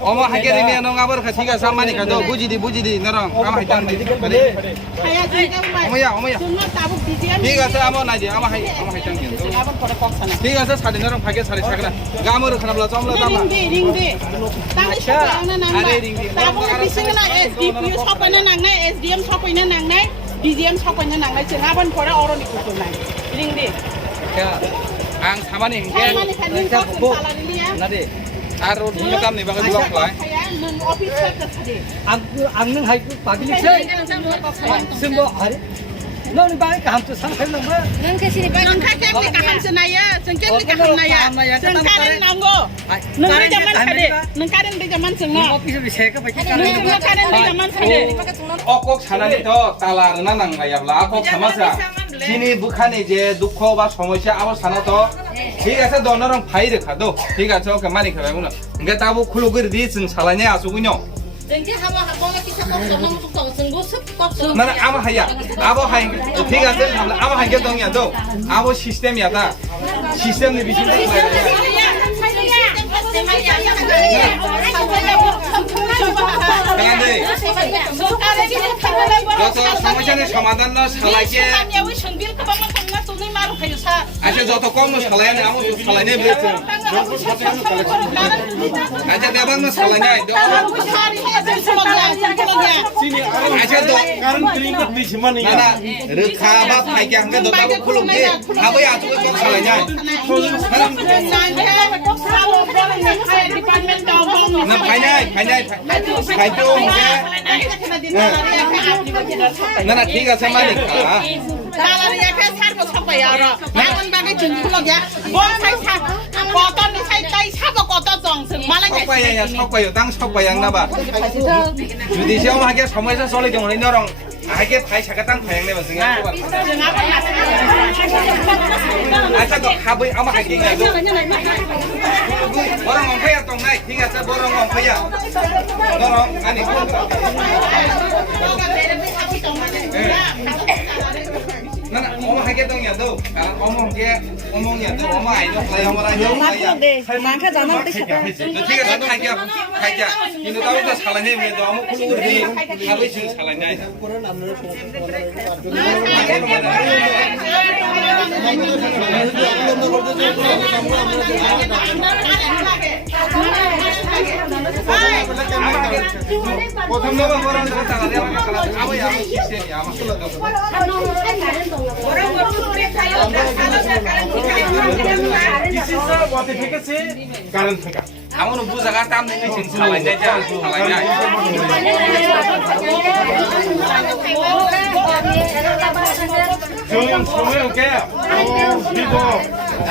어머 하게 되면 너가 버릇 티가 산마니까 너 부지디 너랑 아마 했단 말이야. 어머야. 티가 사 아마 나지 아마 했단 게. 티가 사 사리 너랑 밖에 사리 사그라. 가머를 하나불라 좀라 담아. 링디. 땅이 셔파나 남바. 땅이 비싱나 SDPU 셔파나 남네 SDM 셔파나 남네 DGM 셔파나 남네 지금 아번 거라 어른이 구조나. 링디. 야, ang 사마니 게. 사마니 칸님 거 살아리야. 나디. 아로 누가 담네 바가 누가 플라이. 는 오피스 같이. 악능 하이고 바빌리세 승부 아래 너는 바이 감투 상태는 뭐 nâng khai kép thì cả hành sinh này á, sinh kép thì cả hành này á, sinh cái đến nòng go, nâng cái cho mình phải đi, nâng cái đến cho mình sinh nọ, 오피스를 세가 바이 nâng cái đến cho mình phải đi. 꼭 사나니 더 달라르나 난가야블라 꼭 참아서 지니 북한에 이제 놓고 봐 সমস্যা আবার সানা তো ঠিক আছে দনরং ফাইরে খাদো ঠিক আছে ওকে মানি খাবে না ইংকে তাবো খুলো করে দিয়েছেন সালাইনে আসুগুনো 나는 아무 하야 아버 하인 ঠিক আছে 아무 하인 게 동이야 너 아버 시스템이야 다 시스템이 비신다 যত সমস্যার সমাধান না সালাইকে আচ্ছা যত কম সালাইনে আমি সালাইনে বলেছে আচ্ছা দেবাং না সালাইনে আচ্ছা তো কারণ ক্লিন করতে সমান না রেখা বা ফাইকে আমাকে দতাবো খুলুকে আবে আজকে কম সালাইনে না ফাইটো না ঠিক আছে মালিক 달라리야 회사로 섞어야라. 나는 방에 준비하게. 뭐 회사. 어떤 회사 따위 사고 어떤 정승 말하게. 섞어야 땅 섞어야 나봐. 주디 시험하게 সমস্যা চলে কেমন নরং আগে ভাই ছাকা 땅 ভাইং নেবা সিঙ্গা আচ্ছা তো খাবই আমা হাইকিং না বরং অংফায়া তং নাই ঠিক আছে বরং অংফায়া বরং আনি না অমা হাইকে তং ইয়াদো অমং ইয়াদো অমা আইনো প্লাই অমরা 많게 전화 오시고. ঠিক আছে খাইয়া কিন্তু তাও তো সালাইনে মেয়ে দাও আমু খুলু করে দি খাবই সিং সালাইনে প্রথম নম্বর বরং টাকা দেওয়া আমি সিস্টেম আমার চলে দাও কারণ থাকা আমার বুঝাগা তাম নেই সিং সালাইনে যা সালাইনে সময় ওকে দিব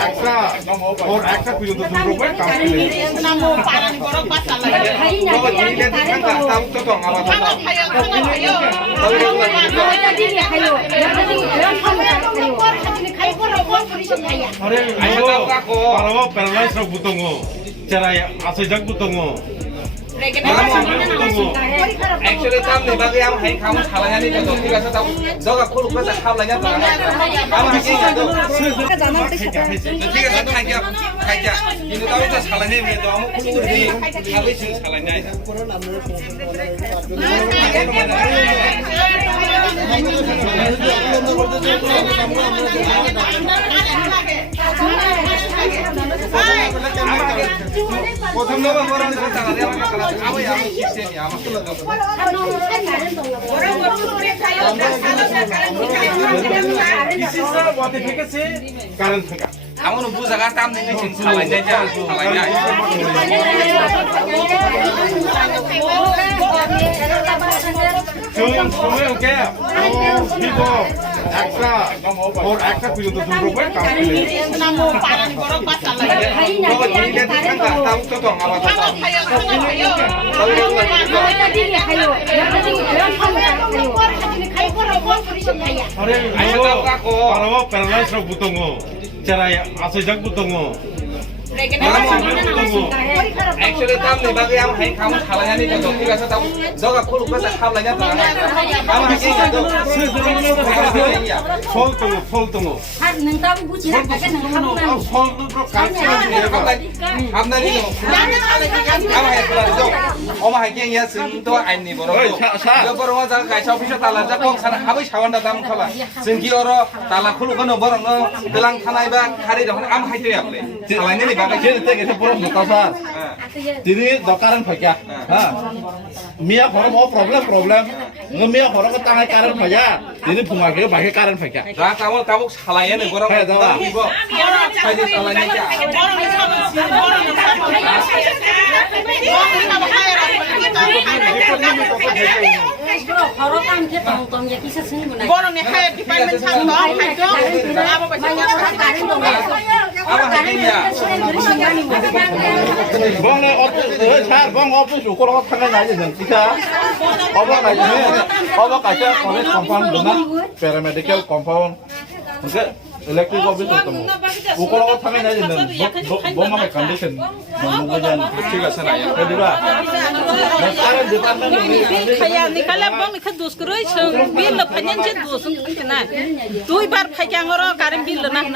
একটা ওর একটা পর্যন্ত দুটো কাম করে 나무 바람 걸어 봤잖아. 너 지리에 상가 따고 또 아마 아이고, 바로 베를라이스로 부동어, 자라야 아세작 부동어. Actually tam ne bagi am hai kamu salahnya ni to ঠিক আছে তাও জগা খুলু কথা খাওলা냐 তো am hai কি তো ঠিক আছে খাইয়া কিন্তু তাও তো salahnya me তো am খুলু করে দি খাবই সিং salahnya প্রথম নম্বর বরং টাকা দেওয়া আমি সিস্টেমই আমার চলে দাও কারণ থাকা আমার বুঝাগা তাম নেই সিং সালাইনে যা সালাইনে সময় ওকে দিব একটা ওর একটা পর্যন্ত দুটো কাম করে 나무 바람 걸어 봤잖아. 너 지리에 상가 따고 또 아마 아이고, 바로 베를라이스로 부동어, 자라야 아세작 부동어. Actually, tamni bagi am hai kamu salahnya nih tuh. Tiga satu doga kuluk besar salahnya tuh. Kamu lagi nggak tuh? 서울 등록. 서울도 Hamdan itu. Kamu hai pulang tuh. Oma hai yang ya semua ini borong tuh. Ya borong aja kayak siapa bisa talan aja kok sana habis hawan datang kalah. Sengki orang talan kuluk kan borong no. Belang tanah iba hari dong. Am hai tuh ya boleh. Salahnya nih bagi jadi itu pura nukasa. Jadi dokaran pakai. Mia kalau mau problem. Ngemia kalau ke tangan karan pakai. Jadi pemakai pakai karan pakai. Nah kamu salahnya nih borong. Kayak tahu. Kayak salahnya aja. Borong nih kayak di depan sang dong, kayak dong. Apa bacanya? Apa hai ya? Bang bang office ukuran tangan aja dan kita. Apa kaca college compound dengan paramedical compound. Enggak electric office ketemu. Ukuran tangan aja dan bomba condition. Menunggunya Tiga sana ya. jadi lah. Sekarang departemen ini Kayak ni kalau bang ni kan dos keroi seng bil lepas je dos kena. Dua bar kayak orang karim bil nak.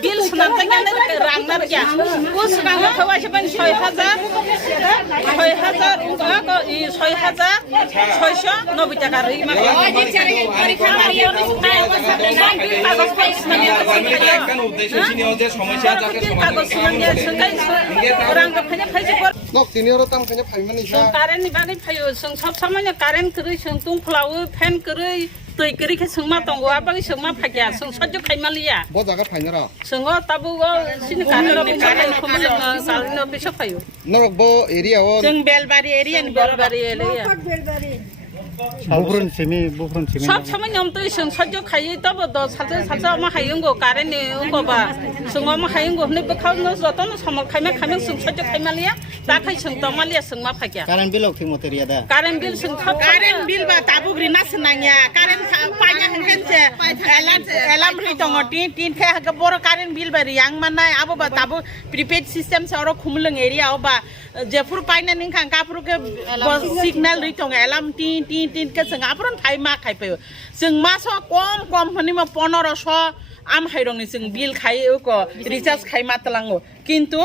Bil senang tengah ni rang nak ya. Us sekarang kawan siapa 6,000 untuk aku 6,000 no bisa kari mak. Kan udah sini aja সমস্যা যাকে Orang kebanyakan pasti kor. Nok sini orang tam kayaknya payment nih. Karen ni bagi payo seng sab samanya karen keroi seng tung flower fan keroi tui keroi ke seng ma tonggo apa ke seng ma pagya seng sajo kai malia. Buat jaga payment lah. Seng tabu go sini karen ni karen kumul karen no bisa payo. Nok bo area wo. Jeng belbari area nih borong. Bari ele ya. Sab samanya om tui seng sajo kai tabu do salsa ma hayung go karen ni go ba seng ma hayung go ni bekau no zoton samal kai ma seng sajo kai malia. Tak kai seng to malia seng ma pagya. Karen bilok timur teriak dah. Karen bil seng thap Karen bil ba tabu grina senangnya. Karen panya hengken je. Elam ri tongo tin kayak ke boro Karen bil bari yang mana abo ba tabu prepaid system se orang kumuleng area abo ba jepur panya ning kang kapur ke signal ri tongo elam tin ke seng apron thai ma khai pe. Seng ma so kom hani ma 1500 am hairong ni seng bil khai ko recharge khai ma talango. Kintu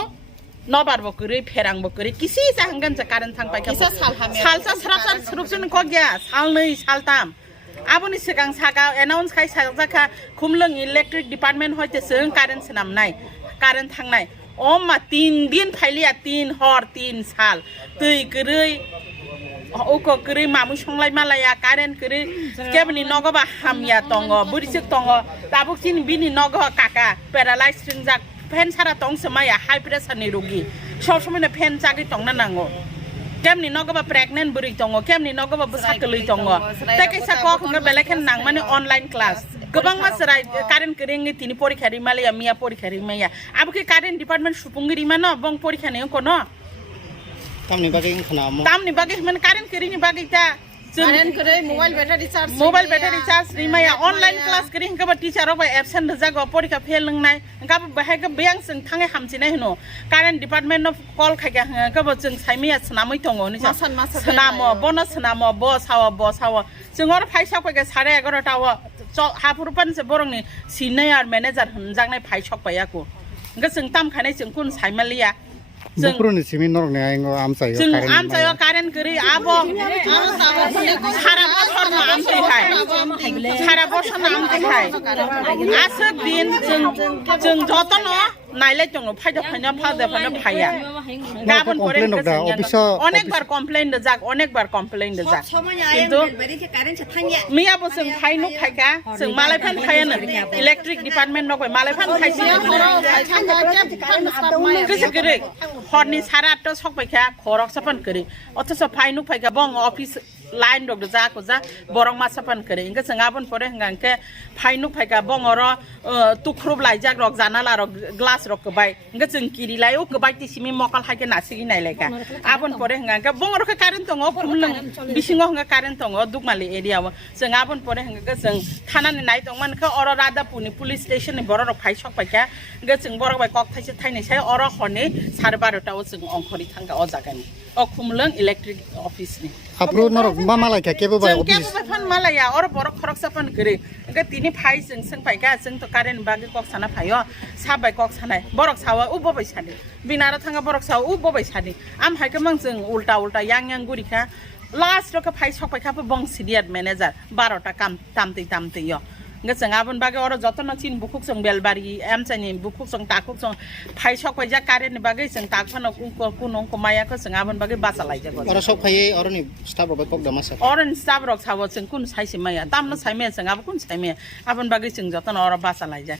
Nobar bokuri, perang bokuri, kisi sahanggan cakaran thang pakai. Kisa salsa serupsun kogya, salnei saltam. Abu ni sekarang saka announce kai saka kumleng electric department hoite seng karen senam nai, karen thang nai. Ma 3 दिन फैलिया 3 हर 3 साल तui kerei oko kerei mamu songlai malaya karen kerei kebni nogo ba hamya tongo burisik tongo tabuk sin bini nogo kaka paralyzed ringjak pen sara tong semaya high pressure ni rogi sob somai na pen jagi tong na nango kemni nogo ba pregnant buri tongo kemni nogo ba busakeli tongo takai sako khanga belekan nang mane online class gobang masrai karen kering ni tini porikha ri malaya mia porikha ri maya abuke karen department supungri mano bong porikha ne ko no tamni bagi man karen kering ni bagi ta Karen kerei mobile battery charge ni maya online class kering ka ba teacher ba absent jago porikha fail ngai ka ba bahai ka bang sing thangai hamchine hino Karen department of call khaga ka ba jeng saimia snamoi tongo ni snamo bonus snamo boss hawa jengor phaisa ka 11:30 tawa hapurupan se borong ni senior manager hunjangnai phaisok payako ga jeng tam khanai jeng kun saimalia Bukurun sini norok nih aing amsay. Jeng amsay Karen keri abo sara bosan am tehai sara bosan am tehai asok din jeng joton no naile jong phaja phaya gabon pore অনেকবার complain দেজাক কিন্তু মিয়া বসং ফাইনু ফাইকা जों मालाय फान फायानो electric department नगय मालाय फान फाइसि गोसो गरे हरनि 8:30 सकबायखा खरक साफान करि अथस फाइनु फाइका बं अफिस লাইন রক যা কো যা বরং মাসাপান করে ইনকে जों আবন পরে হঙ্গাকে ফাইনুক ফাইকা বংর তুখরুব লাইজাক রক জানালা রক গ্লাস রক কবাই ইনকে जों কিরিলাই ও কবাই তিসিমি মকাল হাইকে নাসিগি নাইলাইকা আবন পরে হঙ্গাকে বংরকে কারেন্ট দङ খুমলং বিসিङ হঙ্গা কারেন্ট দङ দুকমালি এরিয়াव जों আবন পরে হঙ্গাকে जों থানানি নাই দংমানকে অর রাদাপুনি পুলিশ স্টেশননি বড় রক ফাই সকবাইকা ইনকে जों বড় বাই কক থাইছে থাইনাইসাই অর হরনি 12:30টাও जों অংখরি থাঙ্গা অ জাগানি অ খুমলং ইলেকট্রিক অফিসনি আপরো নরক মা মালাইকা কেবো বাই जों অফিস केबो फान मालाया और बर खरक सापन करे के तिनी फाइ जों फाइका जों तो कारेन्ट बागे कक साना फायो साबाय कक सानाय बरक सावा उ बबाय सादि बिनारा थांगा बरक सावा उ बबाय सादि आम हाइके mang जों उल्टा उल्टा yang गुरिखा लास्ट रक फाइ सकबायखा बं सिडियार मैनेजर 12टा काम तामतै यो जों आबन बागे और जतन चिन बुकुक जों बेलबारि एमचानि बुकुक जों ताकुक जों फाइ सकबाय जा कारेन्ट बागे जों ताकफानो कुनो कमायाखो जों आबन बागे बासा लाइजागो और सब खायै और नि स्टाफ रक कक दामासा Oren sabrok sawo जों कुन साइसे माया दामनो साइमे जों आबो कुन साइमे आबन बागे जों जतन और बासा लाइजा